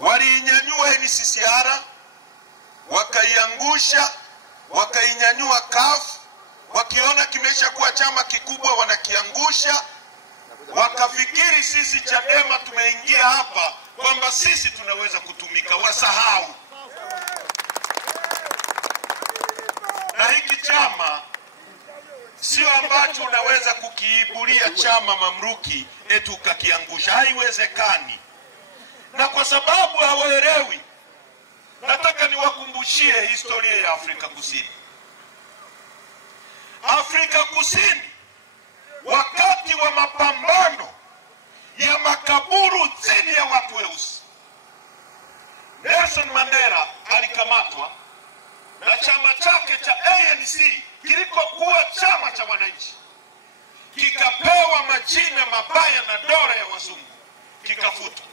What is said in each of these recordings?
waliinyanyua NCCR, wakaiangusha, wakainyanyua CUF, wakiona kimesha kuwa chama kikubwa wanakiangusha, wakafikiri sisi Chadema tumeingia hapa kwamba sisi tunaweza kutumika. Wasahau. Na hiki chama sio ambacho unaweza kukiibulia chama mamluki eti ukakiangusha. Haiwezekani. Na kwa sababu hawaelewi, nataka niwakumbushie historia ya Afrika Kusini. Afrika Kusini, wakati wa mapambano ya makaburu dhidi ya watu weusi, Nelson Mandela alikamatwa na chama chake cha ANC kilikokuwa chama cha wananchi kikapewa majina mabaya na dola ya wazungu, kikafutwa.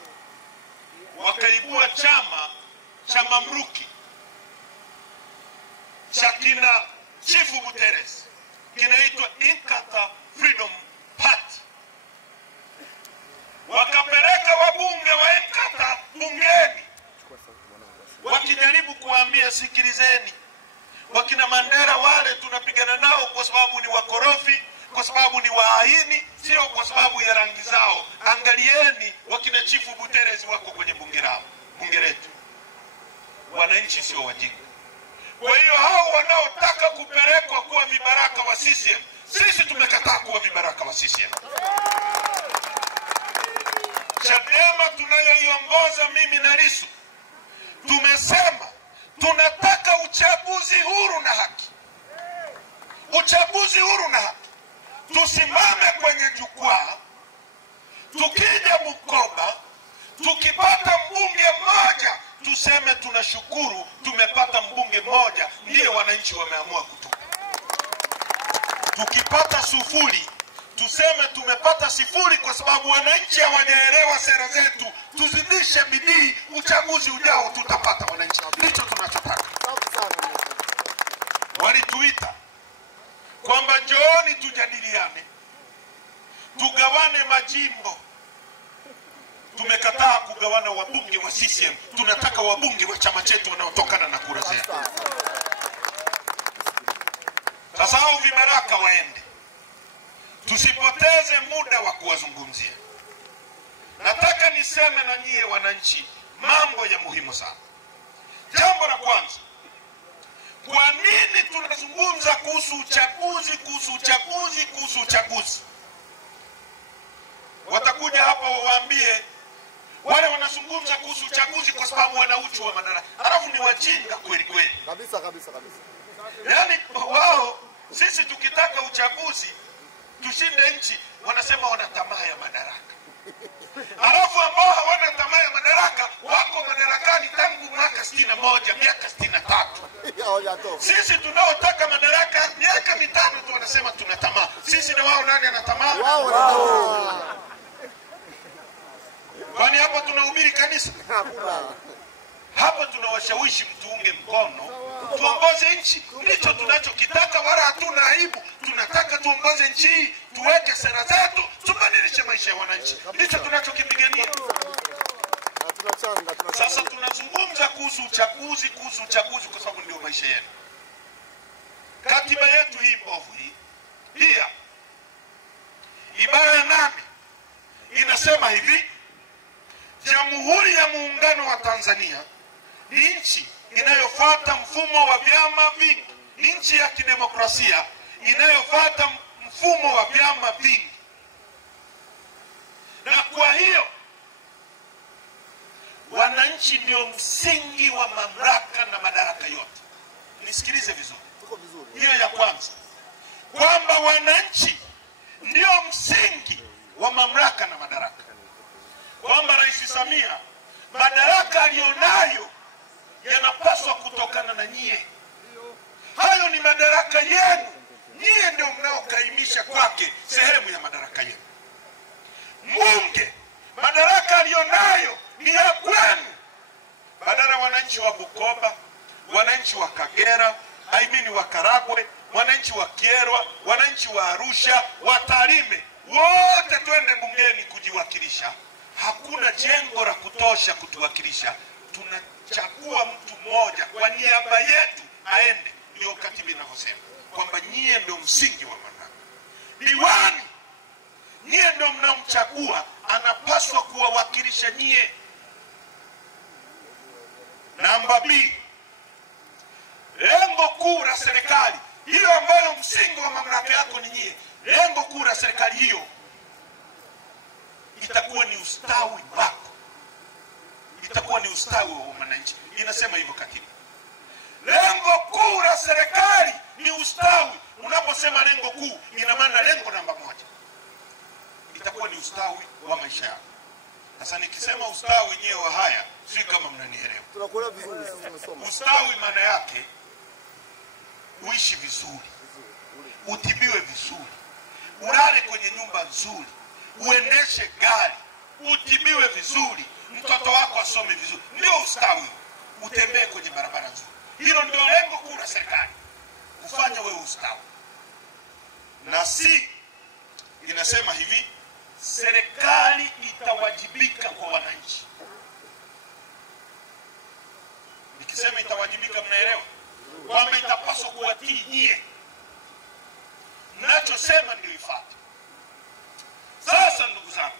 Wakaibua chama cha mamluki cha kina Chief Buteres, kinaitwa Inkatha Freedom Party. Wakapeleka wabunge wa Inkatha bungeni, wakijaribu kuambia sikilizeni, wakina Mandela wale tunapigana nao kwa sababu ni wakorofi, kwa sababu ni wahaini, sio kwa sababu ya rangi zao. Angalieni wakina Chief Buteres wako kwenye bunge letu. Wananchi sio wajinga. Kwa hiyo hao wanaotaka kupelekwa kuwa vibaraka wa CCM, sisi tumekataa kuwa vibaraka wa CCM. Chadema tunayoiongoza mimi na Lissu, tumesema tunataka uchaguzi huru na haki. Uchaguzi huru na haki. Tusimame kwenye jukwaa, tukija Bukoba, tukipata mbunge mmoja, tuseme tunashukuru tumepata mbunge mmoja, ndiye wananchi wameamua kutupa. Tukipata sufuri, tuseme tumepata sifuri kwa sababu wananchi hawajaelewa sera zetu. Tuzidishe bidii, uchaguzi ujao tutapata wananchi. Ndicho tunachotaka. Walituita kwamba njooni tujadiliane, tugawane majimbo. Tumekataa kugawana wabunge wa CCM. Tunataka wabunge wa chama chetu wanaotokana na kura zetu. Sasa hao vibaraka waende, tusipoteze muda wa kuwazungumzia. Nataka niseme na nyie wananchi mambo ya muhimu sana. Jambo la kwanza, kwa nini tunazungumza kuhusu uchaguzi, kuhusu uchaguzi, kuhusu uchaguzi? Watakuja hapa wawaambie wale wanazungumza kuhusu uchaguzi kwa sababu wana uchu wa madaraka. Halafu ni wajinga kweli kweli. Kabisa. Yaani wao, sisi tukitaka uchaguzi tushinde nchi, wanasema wana tamaa ya madaraka. Halafu ambao hawana tamaa ya madaraka wako madarakani tangu mwaka 61, miaka 63. Sisi tunaotaka madaraka miaka 5 tu wanasema tuna tamaa. Sisi na wao nani ana tamaa? Wao. Kwani hapa tunahubiri kanisa? Hapa tunawashawishi mtuunge mkono, tuongoze nchi. Ndicho tunachokitaka, wala hatuna aibu. Tunataka tuongoze nchi hii, tuweke sera zetu, tubadilishe maisha ya wananchi. Ndicho tunachokipigania. Sasa tunazungumza kuhusu uchaguzi kwa sababu ndio maisha yetu. Katiba yetu hii mbovu hii, pia ibara ya 8 inasema hivi: Jamhuri ya Muungano wa Tanzania ni nchi inayofuata mfumo wa vyama vingi. Ni nchi ya kidemokrasia inayofuata mfumo wa vyama vingi. Na kwa hiyo wananchi ndio msingi wa mamlaka na madaraka yote. Nisikilize vizuri. Hiyo ya kwanza, kwamba wananchi ndio msingi wa mamlaka na madaraka. Kwamba Rais Samia madaraka alionayo yanapaswa kutokana na nyie. Hayo ni madaraka yenu. Nyie ndio mnaokaimisha kwake sehemu ya madaraka yenu. Mbunge madaraka alionayo ni ya kwenu. Badala wananchi wa Bukoba, wananchi wa Kagera, wa Karagwe, wananchi wa Kyerwa, wananchi wa Arusha, wa Tarime, wote twende bungeni kujiwakilisha. hakuna jengo la kutosha kutuwakilisha, tunachagua mtu mmoja kwa niaba yetu aende. Ndio katiba inavyosema kwamba nyie ndio msingi wa mamlaka. Diwani nyie ndio mnamchagua, anapaswa kuwawakilisha nyie. Namba 2, lengo kuu la serikali hiyo ambayo msingi wa mamlaka yako ni nyie, lengo kuu la serikali hiyo itakuwa ni ustawi wako, itakuwa ni ustawi wa wananchi. Inasema hivyo katiba. Lengo kuu la serikali ni ustawi. Unaposema lengo kuu, ina maana lengo namba 1 itakuwa ni ustawi wa maisha yako. Sasa nikisema ustawi wenyewe wa haya, si kama mnanielewa. Tunakuelewa vizuri sisi tumesoma. Ustawi maana yake uishi vizuri, utibiwe vizuri, ulale kwenye nyumba nzuri, uendeshe gari, utibiwe vizuri, mtoto wako asome vizuri. Ndio ustawi. Utembee kwenye barabara nzuri. Hilo ndio lengo kuu la serikali, kufanya wewe ustawi. Na si inasema hivi, serikali itawajibika kwa wananchi. Nikisema itawajibika, mnaelewa kwamba itapaswa kuwatii nyie. Mnachosema ndio ifuate. Sasa ndugu zangu,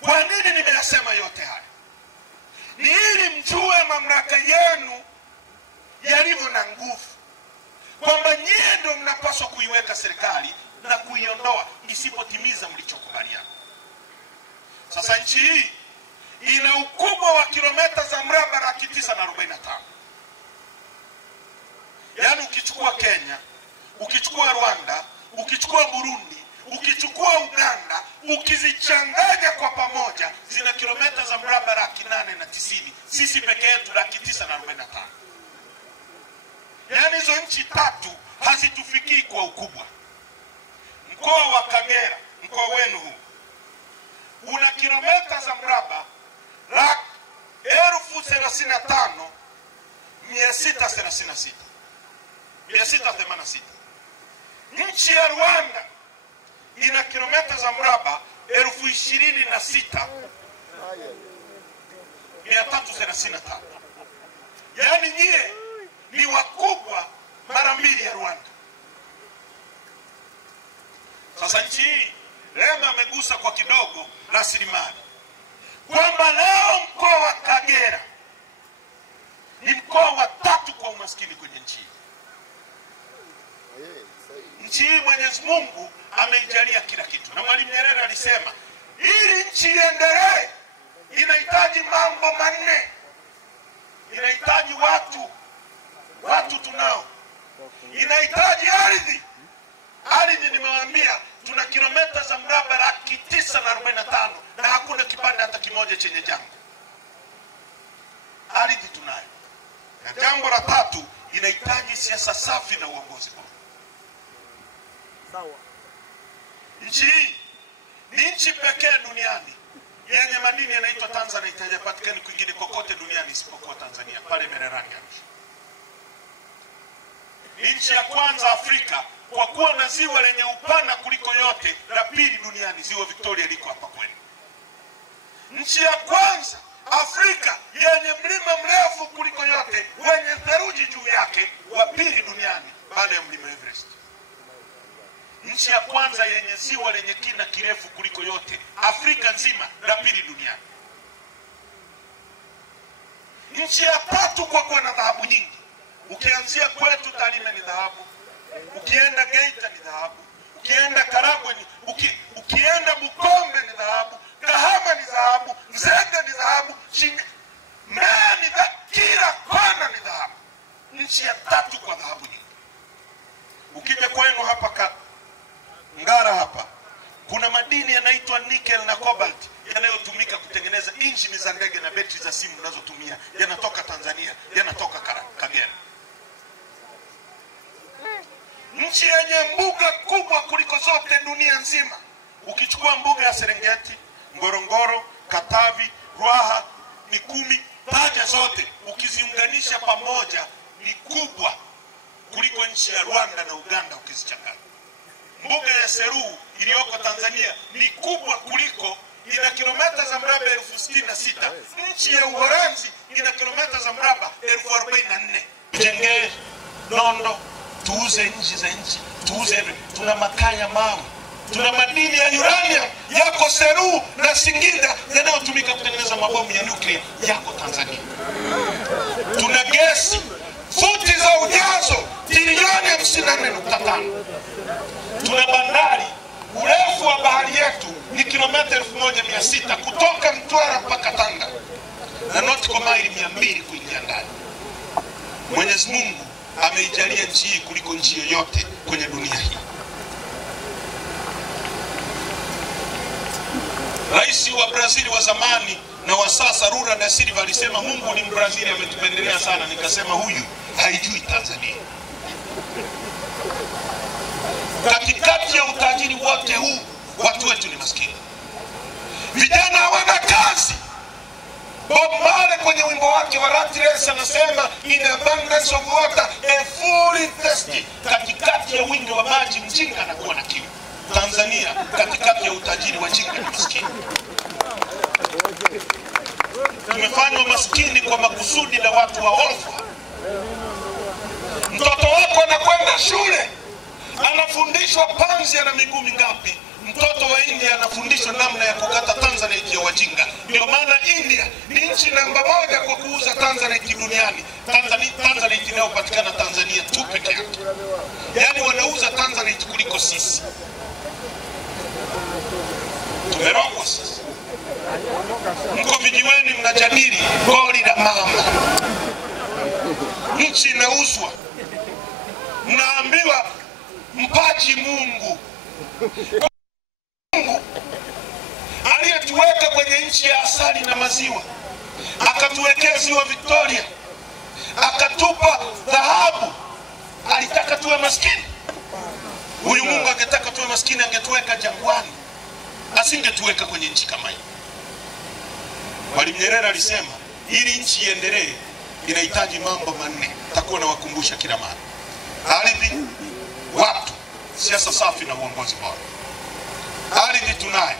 kwa nini nimeyasema yote haya? Ni ili mjue mamlaka yenu yalivyo na nguvu, kwamba nyie ndio mnapaswa kuiweka serikali na kuiondoa isipotimiza mlichokubaliana. Sasa nchi hii ina ukubwa wa kilomita za mraba 945. Yaani ukichukua Kenya, ukichukua Rwanda, ukichukua Burundi, ukichukua Uganda, ukizichanganya kwa pamoja zina kilomita za mraba 890. Sisi peke yetu 945. Yaani hizo nchi 3 hazitufikii kwa ukubwa. Mkoa wa Kagera, mkoa wenu huu, una kilomita za mraba 35,686. Nchi ya Rwanda ina kilomita za mraba 26,335. Yaani nyie ni wakubwa mara 2 ya Rwanda. Sasa nchi hii Lema amegusa kwa kidogo rasilimali, kwamba leo mkoa wa Kagera ni mkoa wa 3 kwa umaskini kwenye nchi hii. Nchi hii Mwenyezi Mungu ameijalia kila kitu, na Mwalimu Nyerere alisema ili nchi iendelee inahitaji mambo 4. Inahitaji watu tunao, inahitaji ardhi. Ardhi nimewaambia tuna kilomita za mraba 945 na hakuna kipande hata kimoja chenye jangwa. Ardhi tunayo. Na jambo la 3, inahitaji siasa safi na uongozi bora. Sawa. Nchi hii ni nchi pekee duniani yenye madini yanaitwa Tanzanite, hayapatikani kwingine kokote duniani isipokuwa Tanzania, pale Mererani Arusha. Nchi ya kwanza Afrika kwa kuwa na ziwa lenye upana kuliko yote, la 2 duniani, ziwa Victoria liko hapa kwenu. Nchi ya kwanza Afrika yenye mlima mrefu kuliko yote, wenye theluji juu yake, wa 2 duniani baada ya mlima Everest. Nchi ya kwanza yenye ziwa lenye kina kirefu kuliko yote Afrika nzima, la 2 duniani. Nchi ya 3 kwa kuwa na dhahabu nyingi. Ukianzia kwetu Tarime ni dhahabu, ukienda Geita ni dhahabu, ukienda Karagwe ni ukienda Bukombe ni dhahabu, Kahama ni dhahabu, Nzega ni dhahabu, Mbeya ni dhahabu, kila kona ni dhahabu. Nchi ya 3 kwa dhahabu nyingi. Ukija kwenu hapa Ngara hapa, kuna madini yanaitwa nickel na cobalt yanayotumika kutengeneza injini za ndege na betri za simu unazotumia, yanatoka Tanzania, yanatoka Kagera. Nchi yenye mbuga kubwa kuliko zote dunia nzima. Ukichukua mbuga ya Serengeti, Ngorongoro, Katavi, Ruaha, Mikumi, taja zote, ukiziunganisha pamoja ni kubwa kuliko nchi ya Rwanda na Uganda ukizichanganya. mbuga ya Seru iliyoko Tanzania ni kubwa kuliko, ina kilomita za mraba 66,000. Nchi ya Uholanzi ina kilomita za mraba 44,000. Tujenge nondo, tuuze nchi za nchi, tuuze. Tuna makaa ya mawe, tuna madini ya uranium yako Seru na Singida yanayotumika kutengeneza mabomu ya nuclear yako Tanzania. Tuna gesi futi za ujazo trilioni 54.5. Tuna bandari, urefu wa bahari yetu ni kilomita 1600 kutoka Mtwara mpaka Tanga na nautical maili 200 kuingia ndani. Mwenyezi Mungu ameijalia nchi hii kuliko nchi yoyote kwenye dunia hii. Rais wa Brazil wa zamani na wa sasa Lula da Silva alisema Mungu ni Mbrazili, ametupendelea sana. Nikasema huyu haijui Tanzania. Katikati ya utajiri wote huu watu wetu ni maskini, vijana hawana kazi. Bob Marley kwenye wimbo wake wa Rat Race anasema in abundance of water a fool is thirsty. Katikati ya wingi wa maji mjinga anakuwa na kiu. Tanzania katikati ya utajiri wa jinga ni maskini. Tumefanywa maskini kwa makusudi na watu wa orfa. Mtoto wako anakwenda shule, anafundishwa panzi ana miguu mingapi. Mtoto wa India anafundishwa namna ya kukata tanzanite ya wajinga. Ndio maana India ni nchi namba 1 kwa kuuza tanzanite duniani. Tanzanite inayopatikana Tanzania tu peke yake. Yaani wanauza tanzanite kuliko sisi. Tumerogwa sisi. Mko vijiweni mnajadili goli la mama. Nchi inauzwa. Mnaambiwa mpaji Mungu. Mungu aliyetuweka kwenye nchi ya asali na maziwa, akatuwekea ziwa Victoria, akatupa dhahabu. Alitaka tuwe maskini? Huyu Mungu angetaka tuwe maskini angetuweka jangwani, asingetuweka kwenye nchi kama hii. Mwalimu Nyerere alisema ili nchi iendelee inahitaji mambo manne. Takuwa na wakumbusha kila mara: ardhi, watu, siasa safi na uongozi bora. Ardhi tunayo.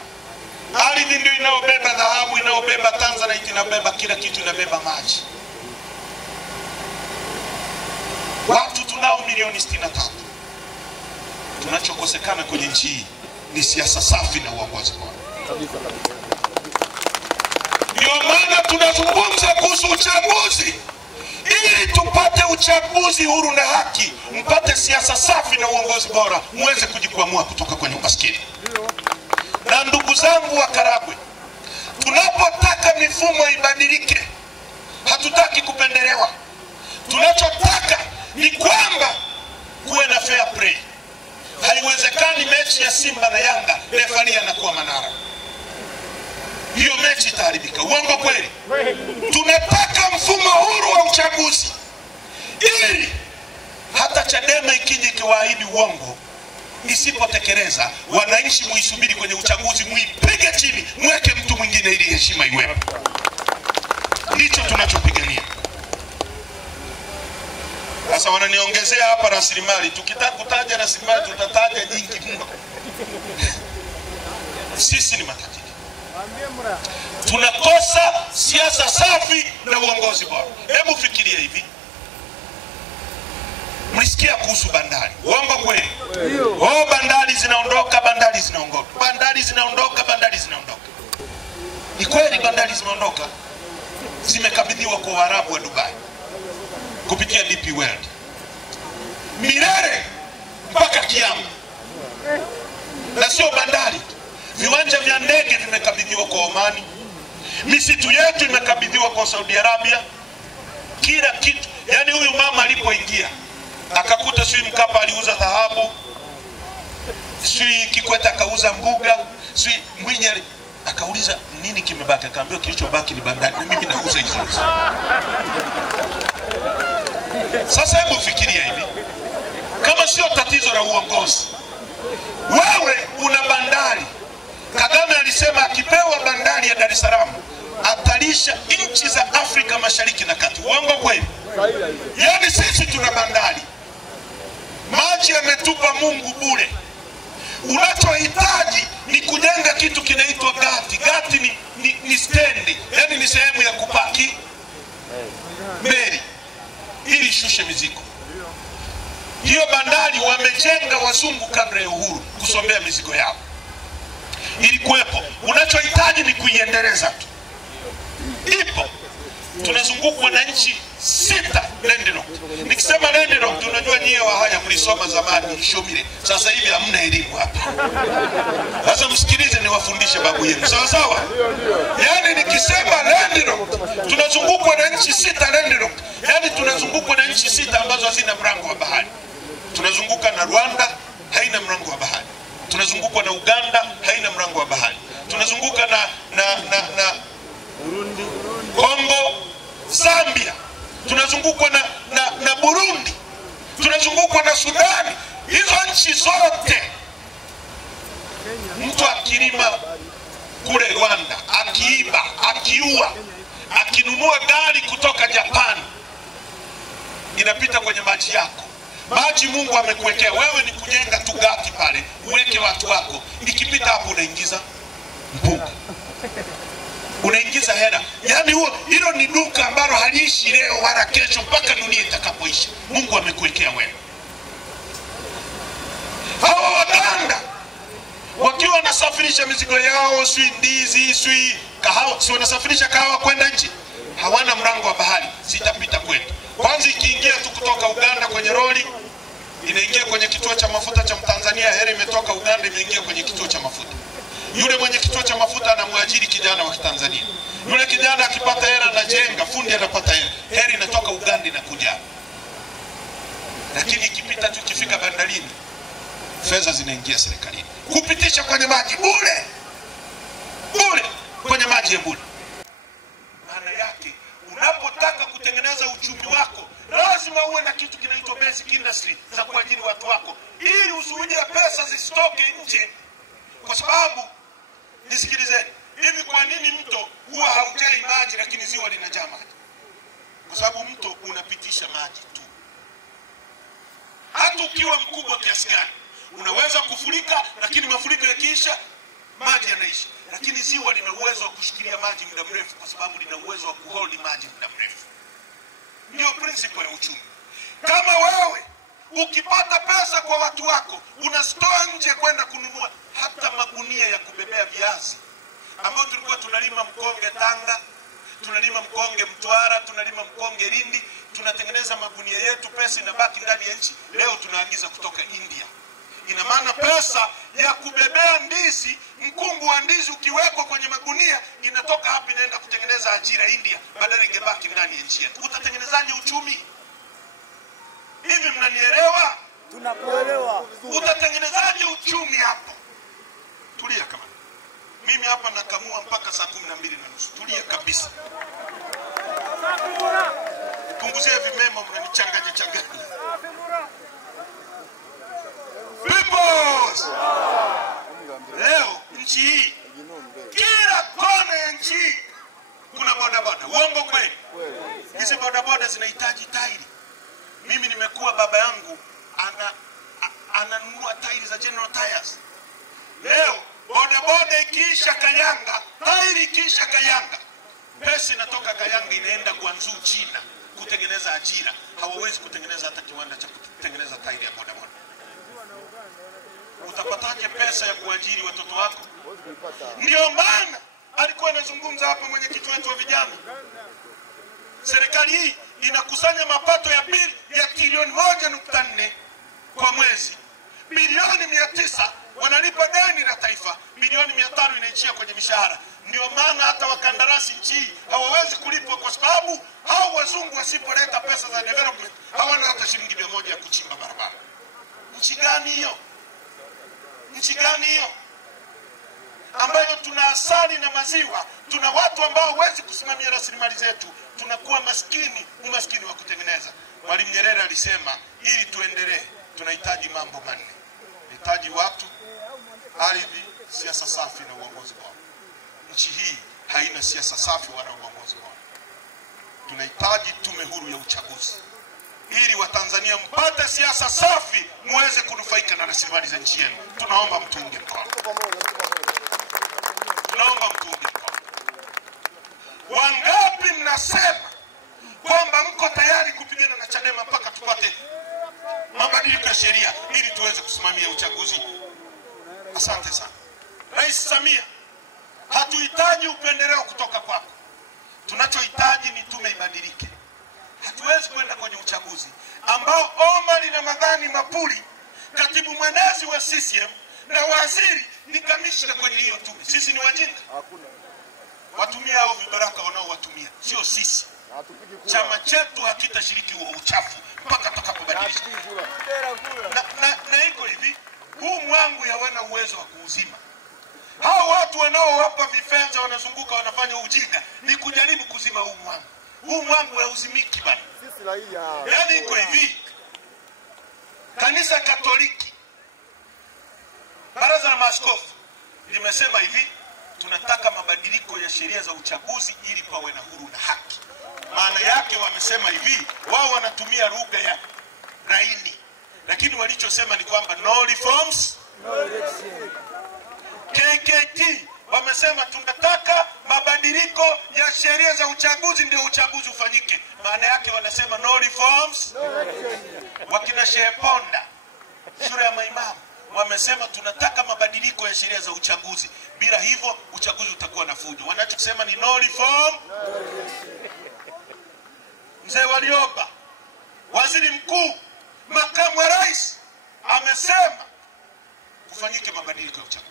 Ardhi ndio inayobeba dhahabu, inayobeba tanzanite, inabeba kila kitu, inabeba maji. Watu tunao milioni 63. Tunachokosekana kwenye nchi hii ni siasa safi na uongozi bora. Ndio maana tunazungumza kuhusu uchaguzi, ili tupate uchaguzi huru na haki, mpate siasa safi na uongozi bora, muweze kujikwamua kutoka kwenye umaskini. Na ndugu zangu wa Karagwe, tunapotaka mifumo ibadilike, hatutaki kupendelewa. Tunachotaka ni kwamba kuwe na fair play. Haiwezekani mechi ya Simba na Yanga refari anakuwa Manara. Hiyo mechi itaharibika. Uongo kweli? Tunataka mfumo huru wa uchaguzi, ili hata Chadema ikija ikiwaahidi uongo, isipotekeleza, wananchi muisubiri kwenye uchaguzi, muipige chini, mweke mtu mwingine ili heshima iwepo. Ndicho tunachopigania. Sasa wananiongezea hapa rasilimali. Tukitaka kutaja rasilimali tutataja nyingi mno. Sisi ni matajiri. Tunakosa siasa safi na uongozi bora. Hebu fikiria hivi. Mlisikia kuhusu bandari? Uongo kweli? Oh, bandari zinaondoka, bandari zinaondoka. Bandari zinaondoka, bandari zinaondoka. Ni kweli bandari zimeondoka. Zimekabidhiwa kwa Waarabu wa Dubai kupitia DP World. Milele mpaka kiyama. Na sio bandari. Viwanja vya ndege vimekabidhiwa kwa Omani. Misitu yetu imekabidhiwa kwa Saudi Arabia. Kila kitu. Yaani huyu mama alipoingia akakuta sui Mkapa aliuza dhahabu, sui Kikwete akauza mbuga, sui Mwinyi akauliza nini kimebaki, akaambiwa kilichobaki ni bandari, na mimi nauza hizo. Sasa hebu fikiria hivi, kama sio tatizo la uongozi, wewe una bandari. Kagame alisema akipewa bandari ya Dar es Salaam atalisha nchi za Afrika Mashariki na Kati. Uongo kweli? Yaani sisi tuna bandari, maji yametupa Mungu bure. Unachohitaji ni kujenga kitu kinaitwa gati. Gati ni stendi, yani ni sehemu ya kupaki meli ili ishushe mizigo. Hiyo bandari wamejenga wazungu kabla ya uhuru kusombea mizigo yao. Ilikuwepo. Unachohitaji ni kuiendeleza tu. Ipo. Tunazungukwa na nchi 6 landlocked. Nikisema landlocked unajua nyie wa haya mlisoma zamani Shomile. Sasa hivi hamna elimu hapa. Sasa msikilize niwafundishe babu yenu. Sawa sawa? Yaani nikisema landlocked tunazungukwa na nchi 6 landlocked. Yaani tunazungukwa na nchi 6 ambazo hazina mlango wa bahari. Tunazunguka na Rwanda, haina mlango wa bahari. Tunazungukwa na Uganda, haina mlango wa bahari. Tunazunguka na Burundi, Kongo, Zambia. Tunazungukwa na Burundi. Tunazungukwa na Sudani. Hizo nchi zote mtu akilima kule Rwanda, akiiba, akiua, akinunua gari kutoka Japan, inapita kwenye maji yako. Maji Mungu amekuwekea wewe, ni kujenga tu gati pale, uweke watu wako. Ikipita hapo unaingiza mpunga, unaingiza hela. Yani hilo ni duka ambalo haliishi leo wala kesho, mpaka dunia itakapoisha. Mungu amekuwekea wewe. Hawa Waganda wakiwa wanasafirisha mizigo yao, sui ndizi, sui kahawa, si wanasafirisha kahawa kwenda nchi, hawana mlango wa bahari, sitapita kwetu. Kwanza ikiingia tu kutoka Uganda kwenye lori, inaingia kwenye kituo cha mafuta cha Mtanzania. Heri imetoka Uganda imeingia kwenye kituo cha mafuta. Yule mwenye kituo cha mafuta anamwajiri kijana wa Tanzania. Yule kijana akipata hela anajenga, fundi anapata hela. Heri inatoka Uganda inakuja. Lakini ikipita tu, ikifika bandarini, fedha zinaingia serikalini. Kupitisha kwenye maji bure. Bure kwenye maji ya bure. Maana yake unapotaka kutengeneza uchumi wako, lazima uwe na kitu kinaitwa basic industry za kuajiri watu wako, ili uzuie pesa zisitoke nje. Kwa sababu nisikilizeni, hivi kwa nini mto huwa haujai maji lakini ziwa linajaa maji? Kwa sababu mto unapitisha maji tu. Hata ukiwa mkubwa kiasi gani unaweza kufurika, lakini mafuriko yakiisha maji yanaisha. Lakini ziwa lina uwezo wa kushikilia maji muda mrefu, kwa sababu lina uwezo wa kuhold maji muda mrefu. Ndio principle ya uchumi. Kama wewe ukipata pesa kwa watu wako, unasitoa nje kwenda kununua hata magunia ya kubebea viazi, ambao tulikuwa tunalima mkonge Tanga, tunalima mkonge Mtwara, tunalima mkonge Lindi, tunatengeneza magunia yetu, pesa inabaki ndani ya nchi. Leo tunaagiza kutoka India. Ina maana pesa ya kubebea ndizi, mkungu wa ndizi ukiwekwa kwenye magunia, inatoka hapa inaenda kutengeneza ajira India, badala ingebaki ndani ya nchi yetu. Utatengenezaje uchumi? Hivi mnanielewa? tunakuelewa. Utatengenezaje uchumi hapo? Tulia kama. Mimi hapa nakamua mpaka saa 12:30. Tulia kabisa. Punguzie vimemo, mnanichanganya changanya. Peoples! Leo nchi hii, kila kona ya nchi kuna bodaboda. Uongo kweli? Hizi bodaboda zinahitaji tairi. Mimi nimekuwa, baba yangu ananunua tairi za General Tires. Leo bodaboda ikiisha Kayanga, tairi ikiisha Kayanga, pesa inatoka Kayanga inaenda Guangzhou China kutengeneza ajira. Hawawezi kutengeneza hata kiwanda cha kutengeneza tairi ya bodaboda. Utapataje pesa ya kuajiri watoto wako? Ndio maana alikuwa anazungumza hapa mwenyekiti wetu wa vijana. Serikali hii inakusanya mapato ya trilioni 1.4 kwa mwezi. Bilioni 900 wanalipa deni la taifa, bilioni 500 inaishia kwenye mishahara. Ndio maana hata wakandarasi nchi hawawezi kulipwa, kwa sababu hao wazungu wasipoleta pesa za development hawana hata shilingi 100 ya kuchimba barabara. Nchi gani hiyo? Nchi gani hiyo ambayo tuna asali na maziwa, tuna watu ambao hawezi kusimamia rasilimali zetu? Tunakuwa maskini, umaskini wa kutengeneza. Mwalimu Nyerere alisema ili tuendelee tunahitaji mambo manne. Tunahitaji watu, ardhi, siasa safi na uongozi bora. Nchi hii haina siasa safi wala uongozi bora. Tunahitaji tume huru ya uchaguzi. ili Watanzania mpate siasa safi, muweze kunufaika na rasilimali za nchi yenu. Tunaomba mtuunge mkono. Tunaomba mtuunge mkono. Wangapi mnasema kwamba mko tayari kupigana na Chadema mpaka tupate mabadiliko ya sheria ili tuweze kusimamia uchaguzi? Asante sana. Rais Samia, hatuhitaji upendeleo kutoka kwako. Tunachohitaji ni tume ibadilike. Hatuwezi kwenda kwenye uchaguzi ambao Omar Ramadhani Mapuri, katibu mwenezi wa CCM na waziri ni kamishna kwenye hiyo tume. Sisi ni wajinga? Watumia hao vibaraka wanaowatumia, sio sisi. Chama chetu hakitashiriki huo uchafu mpaka tutakapobadilisha. Na iko hivi, huu mwangu hawana uwezo wa kuuzima. Hao watu wanaowapa vifenza wanazunguka wanafanya ujinga ni kujaribu kuzima huu mwangu. Huu mwangu hauzimiki bana. Yaani iko hivi, Kanisa Katoliki, Baraza la Maaskofu limesema hivi, tunataka mabadiliko ya sheria za uchaguzi ili pawe na huru na haki. Maana yake wamesema hivi, wao wanatumia lugha ya laini, lakini walichosema ni kwamba no reforms no election. KKT wamesema tunataka mabadiliko ya sheria za uchaguzi ndio uchaguzi ufanyike. Maana yake wanasema no reforms no election. Wakina Shehe Ponda, shule ya maimamu, wamesema tunataka mabadiliko ya sheria za uchaguzi, bila hivyo uchaguzi utakuwa na fujo. Wanachosema ni no reform no election. Mzee Warioba, waziri mkuu, makamu wa rais, amesema kufanyike mabadiliko ya uchaguzi.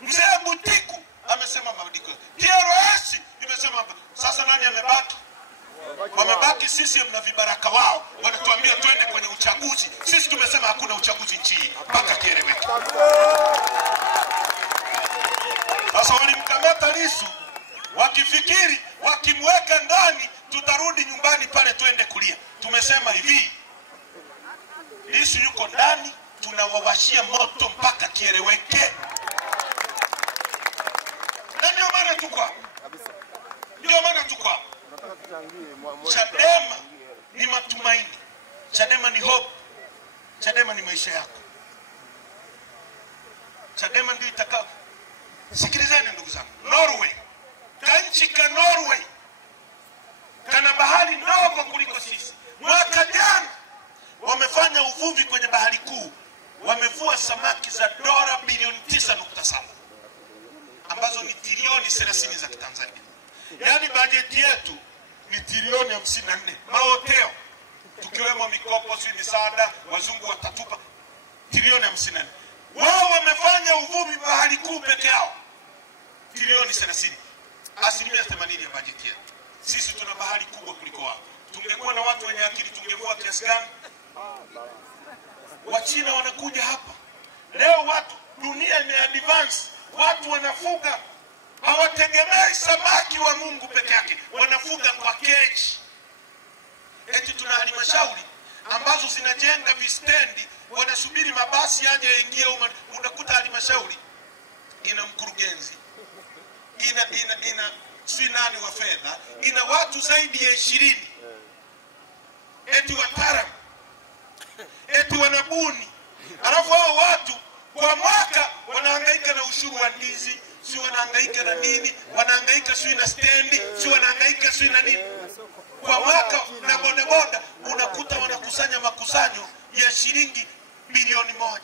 Mzee Butiku amesema mabadiliko. TLS imesema. Sasa nani amebaki? Wamebaki sisi na vibaraka wao, wanatuambia twende kwenye uchaguzi. Sisi tumesema hakuna uchaguzi nchi hii mpaka kieleweke. Sasa walimkamata Lissu wakifikiri wakimweka ndani tutarudi nyumbani pale twende kulia. Tumesema hivi, Lissu yuko ndani, tunawawashia moto mpaka kieleweke. Na ndio maana tuko hapa. Ndio maana tuko hapa. Chadema ni matumaini. Chadema ni hope. Chadema ni maisha yako. Chadema ndio itakao. Sikilizeni ndugu zangu. Norway, kanchi ka Norway kana bahari ndogo kuliko sisi. Mwaka jana wamefanya uvuvi kwenye bahari kuu, wamevua samaki za dola bilioni 9.7 ambazo ni trilioni 30 za Tanzania. Yaani bajeti yetu ni trilioni 54. Mahoteo tukiwemo mikopo, si misaada, wazungu watatupa trilioni 54. Wao wamefanya uvuvi bahari kuu peke yao trilioni 30. Asilimia 80 ya bajeti yetu. Sisi tuna bahari kubwa kuliko wao. Tungekuwa na watu wenye akili tungevua kiasi gani? Wachina wanakuja hapa. Leo watu, dunia imeadvance. Watu wanafuga, hawategemei samaki wa Mungu peke yake, wanafuga kwa keji. Eti tuna halmashauri ambazo zinajenga vistendi, wanasubiri mabasi yaje yaingie huko. Unakuta halmashauri ina mkurugenzi, ina nani wa fedha, ina watu zaidi ya 20. Eti wataalamu, eti wanabuni. Alafu hao watu kwa mwaka wanahangaika na ushuru wa ndizi, si wanahangaika na nini, wanahangaika si na stendi, si wanahangaika si na nini. Kwa mwaka na bodaboda unakuta wanakusanya makusanyo ya shilingi bilioni 1.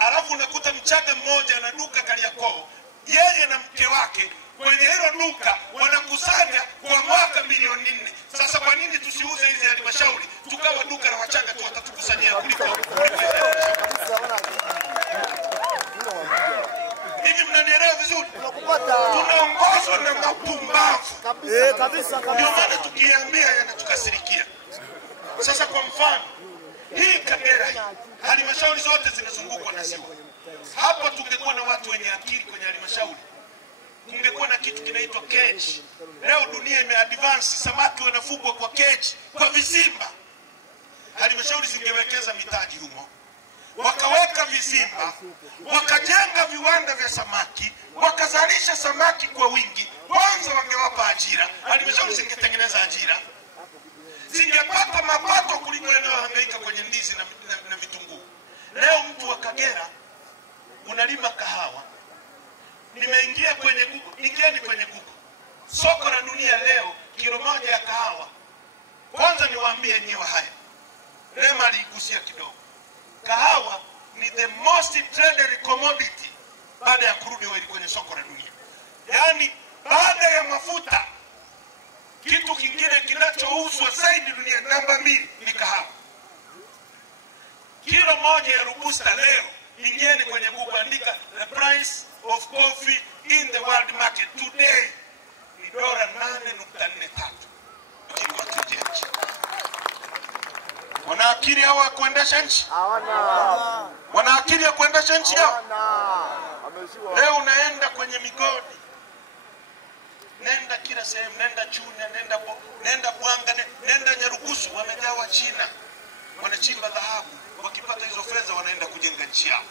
Alafu unakuta Mchaga mmoja na duka Kariakoo, yeye na mke wake kwenye hilo duka wanakusanya kwa mwaka milioni 4. Sasa kwa nini tusiuze hizi halmashauri tukawa duka la Wachaga tu watatukusanyia kuliko hivi? Mnanielewa vizuri? Tunaongozwa na mapumbavu kabisa. Ndio maana tukiambia yanatukasirikia. Sasa kwa mfano, hii Kagera hii, halmashauri zote zinazungukwa na ziwa. Hapa tungekuwa na watu wenye akili kwenye halmashauri, kungekuwa na kitu kinaitwa cage. Leo dunia imeadvance, samaki wanafugwa kwa cage, kwa vizimba. Halmashauri zingewekeza mitaji humo, wakaweka vizimba, wakajenga viwanda vya samaki, wakazalisha samaki kwa wingi. Kwanza wangewapa ajira, halmashauri zingetengeneza ajira. zingepata mapato kuliko yanayohangaika kwenye ndizi na vitunguu. Leo mtu wa Kagera unalima kahawa. Nimeingia kwenye Google, ingieni kwenye Google. Soko la dunia leo kilo moja ya kahawa. Kwanza niwaambie nyewe haya. Lema aligusia kidogo. Kahawa ni the most traded commodity baada ya crude oil kwenye soko la dunia. Yaani baada ya mafuta kitu kingine kinachouzwa zaidi dunia namba 2 ni kahawa. Kilo moja ya Robusta leo, ingieni kwenye Google, andika the price of coffee in the world market today ni $8.43. Wana akili hawa kuendesha nchi? Hawana. Wana akili ya kuendesha nchi hao? Hawana. Leo unaenda kwenye migodi. Nenda kila sehemu, nenda Chunya, nenda Bwanga, nenda Nyarugusu, wamegawa China. Wanachimba dhahabu, wakipata hizo fedha wanaenda kujenga nchi yao.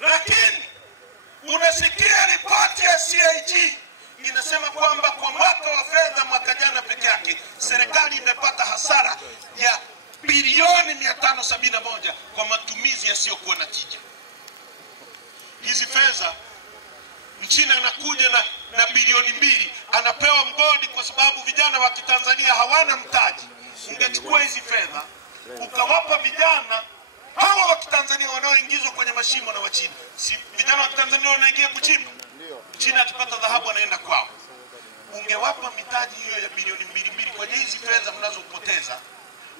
Lakini unasikia ripoti ya CAG inasema kwamba kwa mwaka wa fedha mwaka jana peke yake serikali imepata hasara ya bilioni 571 kwa matumizi yasiyokuwa na tija. Hizi fedha Mchina anakuja na bilioni 2 anapewa mgodi kwa sababu vijana wa Kitanzania hawana mtaji. Ungechukua hizi fedha ukawapa vijana hawa wa Kitanzania wanaoingizwa kwenye mashimo na Wachina. Si vijana wa Kitanzania wanaingia kuchimba. China akipata dhahabu anaenda kwao. Ungewapa mitaji hiyo ya bilioni 2 kwenye hizi fedha mnazopoteza,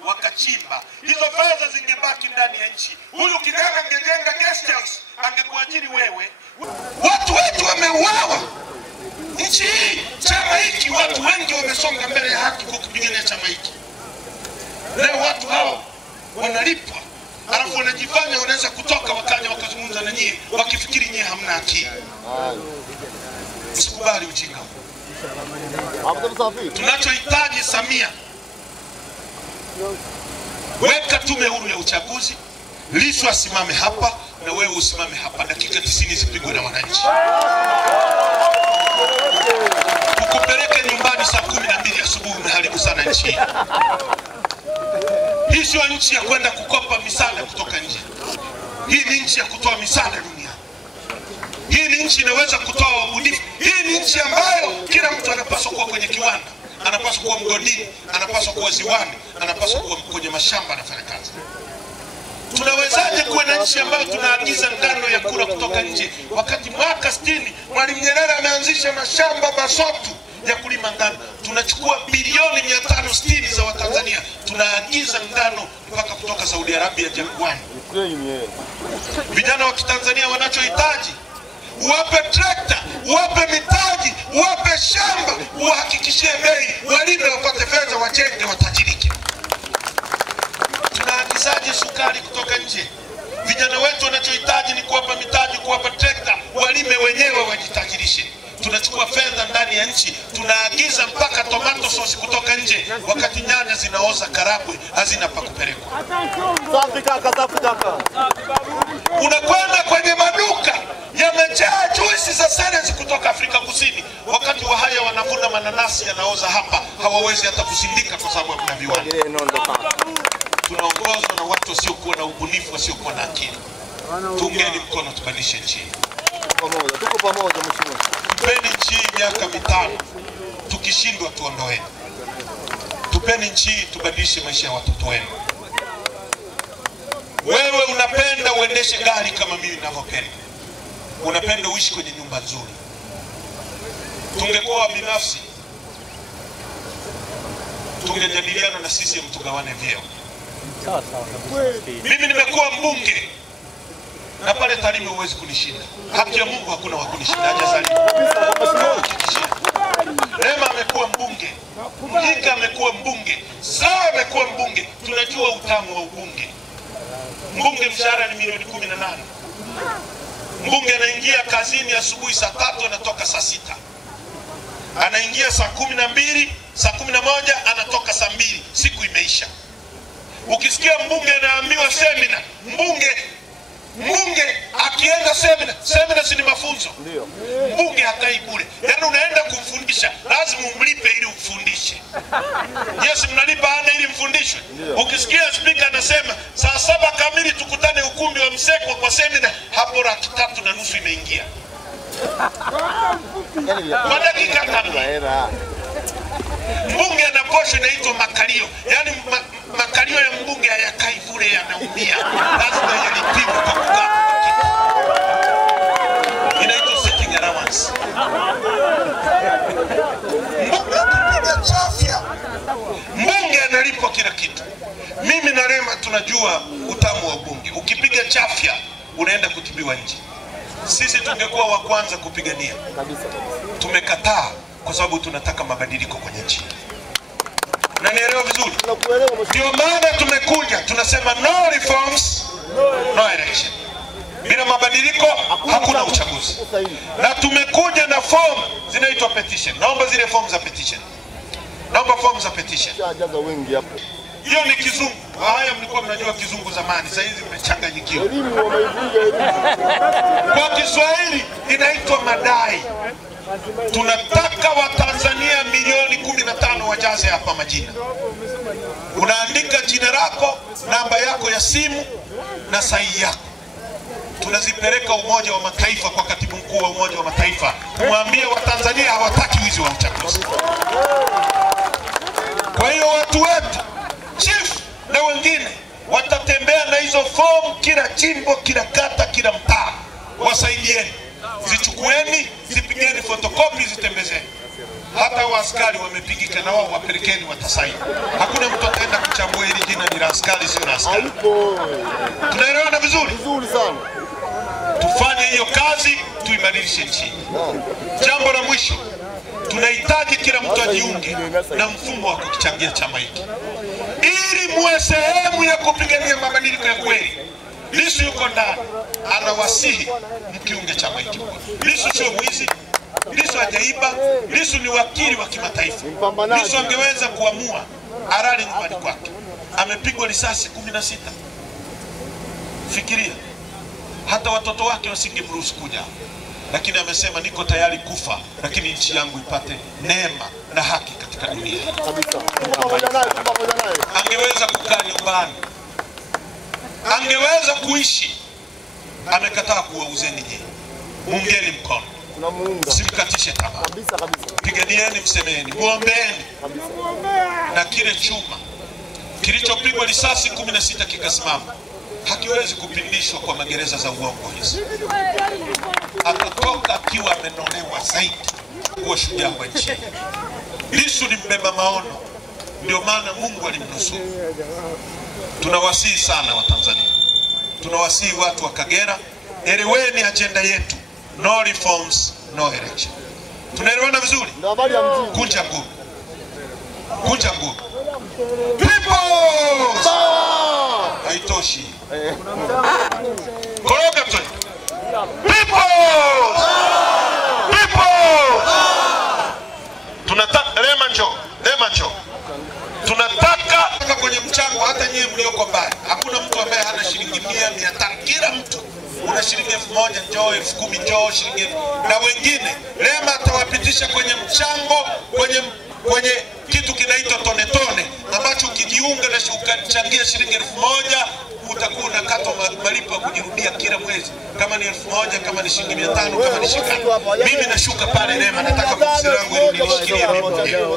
wakachimba. Hizo fedha zingebaki ndani ya nchi. Huyu kijana angejenga guest house, angekuajiri wewe. Watu wetu wameuawa. Nchi hii, chama hiki, watu wengi wamesonga mbele ya haki kwa kupigania chama hiki. Leo watu hao wanalipwa, alafu wanajifanya wanaweza kutoka wakaja wakazungumza na nyie, wakifikiri nyie hamna akili. Usikubali ujinga. Tunachohitaji Samia, weka tume huru ya uchaguzi, Lissu asimame hapa na wewe usimame hapa, dakika 90 zipigwe na wananchi. Ukupeleke nyumbani saa 12 asubuhi unaharibu sana nchi. Hii sio nchi ya kwenda kukopa misaada kutoka nje. Hii ni nchi ya kutoa misaada dunia. Hii ni nchi inaweza kutoa ubunifu. Hii ni nchi ambayo kila mtu anapaswa kuwa kwenye kiwanda, anapaswa kuwa mgodini, anapaswa kuwa ziwani, anapaswa kuwa kwenye mashamba anafanya kazi. Tunawezaje kuwa na nchi ambayo tunaagiza ngano ya kula kutoka nje wakati mwaka 60 Mwalimu Nyerere ameanzisha mashamba masotu ya kulima ngano? Tunachukua bilioni 560 za Watanzania tunaagiza ngano mpaka kutoka Saudi Arabia jangwani. Vijana wa Kitanzania wanachohitaji, uwape trekta, uwape mitaji, uwape shamba, uhakikishie bei, walime wapate fedha, wajenge, watajirike. Tunaagizaje sukari kutoka nje? Vijana wetu wanachohitaji ni kuwapa mitaji, kuwapa trekta, walime wenyewe, wajitajirishe. Tunachukua fedha ndani ya nchi, tunaagiza mpaka tomato sauce kutoka nje, wakati nyanya zinaoza Karagwe, hazina pa kupelekwa. Unakwenda kwenye maduka yamejaa juisi za Serenzi kutoka Afrika Kusini, wakati Wahaya wanavuna mananasi yanaoza hapa, hawawezi hata kusindika kwa sababu hakuna viwanda. Tunaongozwa na watu wasiokuwa na ubunifu, wasiokuwa na akili. Tungeni mkono tubadilishe nchi. Tuko pamoja mheshimiwa. Tupeni nchi miaka 5. Tukishindwa tuondoeni. Tupeni nchi tubadilishe maisha ya watoto wenu. Wewe unapenda uendeshe gari kama mimi ninavyopenda. Unapenda uishi kwenye nyumba nzuri. Tungekuwa binafsi, tungejadiliana na sisi mtugawane vyeo. Mimi nimekuwa mbunge na pale Tarime huwezi kunishinda. Haki ya Mungu hakuna wa kunishinda, hajazaliwa. Rema amekuwa mbunge, Mjinga amekuwa mbunge, Sawa amekuwa mbunge. Tunajua utamu wa ubunge. Mbunge mshahara ni milioni 18. Mbunge anaingia kazini asubuhi saa 3 anatoka saa 6. Anaingia saa 12, saa 11 anatoka saa 2. Siku imeisha. Ukisikia mbunge anaambiwa semina, mbunge akienda semina si ni mafunzo. Mbunge hakai bure. Yaani unaenda kumfundisha, lazima umlipe ili ufundishe. Yes, mnalipa ana ili mfundishwe. Ukisikia speaker anasema saa 7 kamili tukutane ukumbi wa Msekwa kwa semina, hapo 3:30 imeingia. Kwa dakika 5. Mbunge ana posho inaitwa makalio. Yaani makalio ya mbunge hayakai bure, yanaumia. Lazima yalipiwe kwa kukaa. Inaitwa setting allowance. Mbunge akipiga chafya, mbunge analipwa kila kitu. Mimi na Rema tunajua utamu wa bunge. Ukipiga chafya unaenda kutibiwa nje. Sisi tungekuwa wa kwanza kupigania. Tumekataa kwa sababu tunataka mabadiliko kwenye nchi. Na nielewa vizuri. Ndio maana tumekuja tunasema no reforms, no election. Bila mabadiliko hakuna uchaguzi. Na tumekuja na form zinaitwa petition. Naomba zile form za petition. Naomba form za petition. Hiyo ni kizungu. Haya mlikuwa mnajua kizungu zamani, sasa hizi mmechanganyikiwa. Kwa Kiswahili inaitwa madai. Tunataka Watanzania milioni 15 wajaze hapa majina. Unaandika jina lako, namba yako ya simu na sahihi yako. Tunazipeleka Umoja wa Mataifa kwa katibu mkuu wa Umoja wa Mataifa. Kumwambia Watanzania hawataki wizi wa uchaguzi. Kwa hiyo watu wetu, chief na wengine watatembea na hizo form kila jimbo, kila kata, kila mtaa. Wasaidieni. Zichukueni, zipigeni photocopy, zitembezeni. Hata waaskari wamepigika na wao wapelekeni, watasaini. Hakuna mtu ataenda kuchambua hili jina ni la askari sio la askari. Tunaelewana vizuri? Vizuri sana. Tufanye hiyo kazi, tuibadilishe nchi. Jambo la mwisho, tunahitaji kila mtu ajiunge na mfumo wa kuchangia chama hiki. Ili muwe sehemu ya kupigania mabadiliko ya kweli. Lissu yuko ndani, anawasihi mkiunge chama hiki. Lissu sio mwizi, Lissu hajaiba, Lissu ni wakili wa kimataifa. Lissu angeweza kuamua alale nyumbani kwake. Amepigwa risasi 16. Fikiria, hata watoto wake wasingemruhusu kuja. Lakini amesema niko tayari kufa, lakini nchi yangu ipate neema na haki katika dunia. Angeweza kukaa nyumbani, angeweza kuishi. Amekataa kuwauzeni nyinyi. Muungeni mkono. Simkatishe tamaa. Piganieni, msemeni, muombeeni. Na kile chuma kilichopigwa risasi 16 kikasimama, hakiwezi kupindishwa kwa magereza za uongo hizi. Atatoka akiwa amenolewa zaidi kuwa shujaa wa nchi. Lissu ni mbeba maono, ndio maana Mungu alimnusuru. Tunawasihi sana Watanzania, tunawasihi watu wa Kagera, eleweni agenda yetu, no reforms, no election. Tunaelewana vizuri? Kunja nguu, kunja nguu. People! Haitoshi. Koroga tu. People! People! Tunataka Rema njoo. Tunataka kwenye mchango, hata nyie mlioko mbali. Hakuna mtu ambaye hana shilingi 100, 500. Kila mtu una shilingi 1000 njoo, 10,000 njoo, shilingi. Na wengine Rema atawapitisha kwenye mchango, kwenye kitu kinaitwa tone tone, ambacho ukijiunga na ukachangia shilingi 1000 utakuwa unakatwa malipo ya kujirudia kila mwezi, kama ni 1000, kama ni shilingi 500, kama ni shilingi. Mimi nashuka pale Rema, nataka mfusiri wangu ili nishikilie mimi mwenyewe.